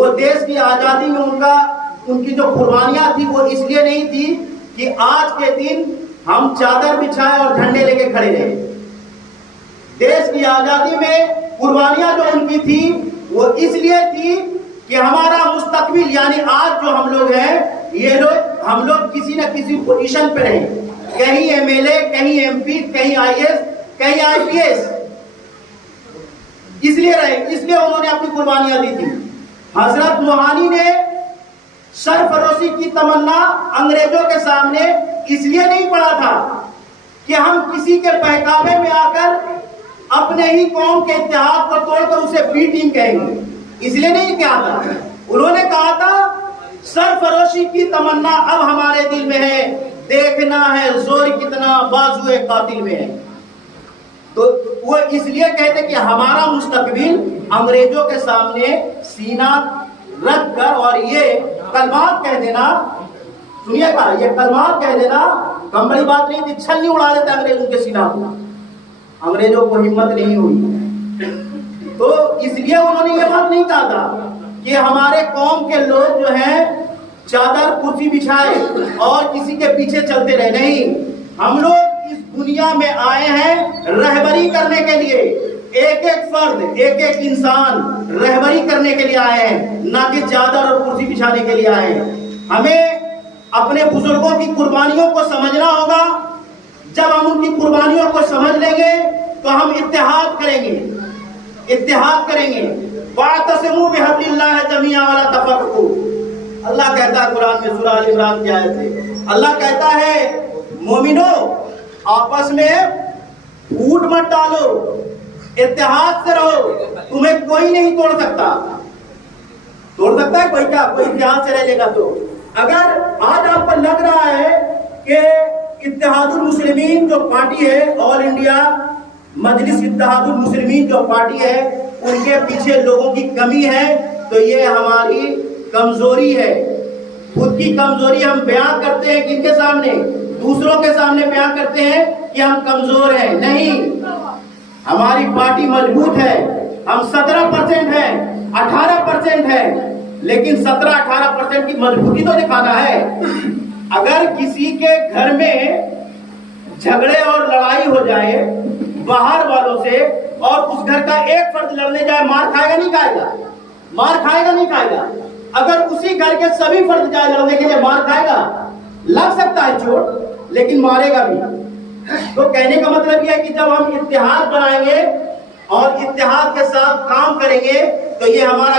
वो देश की आजादी में उनकी जो कुर्बानियां थी वो इसलिए नहीं थी कि आज के दिन हम चादर बिछाए और झंडे लेके खड़े रहे। देश की आजादी में कुर्बानियां जो उनकी थी वो इसलिए थी कि हमारा मुस्तकबिल यानी आज जो हम लोग हैं, हम लोग किसी न किसी पोजीशन पे रहे, कहीं एमएलए, कहीं एमपी, कहीं आईएएस, कहीं आईपीएस, इसलिए रहे, इसलिए उन्होंने अपनी कुर्बानियां दी थी। हजरत मोहानी ने सरफरोशी की तमन्ना अंग्रेजों के सामने इसलिए नहीं पड़ा था कि हम किसी के बहकावे में आकर अपने ही कौम के इत्तेहाद को तोड़कर उसे बी टीम कहेंगे, इसलिए नहीं कहा था। उन्होंने कहा था सरफरोशी की तमन्ना अब हमारे दिल में है, देखना है जोर कितना बाजुए कातिल में है। तो वो इसलिए कहते कि हमारा मुस्तकबिल अंग्रेजों के सामने सीना रख कर और ये कलमात कह देना, सुनिएगा, ये कलमात कह देना कम बड़ी बात नहीं थी। छल नहीं उड़ा देता अंग्रेजों के सीना को, अंग्रेजों को हिम्मत नहीं हुई। तो इसलिए उन्होंने ये बात नहीं कहा था कि हमारे कौम के लोग जो हैं चादर कुर्सी बिछाए और किसी के पीछे चलते रहे। नहीं, हम लोग इस दुनिया में आए हैं रहबरी करने के लिए, एक एक फर्द, एक एक इंसान रहबरी करने के लिए आए हैं, ना कि चादर और कुर्सी बिछाने के लिए आए हैं। हमें अपने बुजुर्गों की कुर्बानियों को समझना होगा। जब हम उनकी कुर्बानियों को समझ लेंगे तो हम इत्तेहाद करेंगे, इत्तेहाद करेंगे। वातसिमू बिहब्लिल्लाह जमीअन वला तफर्रकू, अल्लाह कहता है कुरान में सूरह अल इमरान की आयत में, अल्लाह कहता है मोमिनो आपस में फूट मत डालो, इत्तेहाद से रहो, तुम्हें कोई नहीं तोड़ सकता। तोड़ सकता है कोई? क्या कोई इत्तेहाद से रह लेगा? तो अगर आज आपको लग रहा है कि इत्तेहादुल मुस्लिमीन जो पार्टी है, ऑल इंडिया मजलिस इत्तेहादुल मुस्लिमीन जो पार्टी है, उनके पीछे लोगों की कमी है, तो ये हमारी कमजोरी है। खुद की कमजोरी हम बयान करते हैं किनके सामने? दूसरों के सामने बयान करते हैं कि हम कमजोर हैं। नहीं, हमारी पार्टी मजबूत है। हम 17% है, 18% है, लेकिन 17-18% की मजबूती तो दिखाना है। अगर किसी के घर में झगड़े और लड़ाई हो जाए बाहर वालों से और उस घर का एक फर्द लड़ने जाए, मार खाएगा नहीं खाएगा? मार खाएगा नहीं खाएगा? अगर उसी घर के सभी फर्द जाए लड़ने के लिए, मार खाएगा? लग सकता है चोट, लेकिन मारेगा भी। तो कहने का मतलब यह है कि जब हम इत्तेहाद बनाएंगे और इत्तेहाद के साथ काम करेंगे तो ये हमारा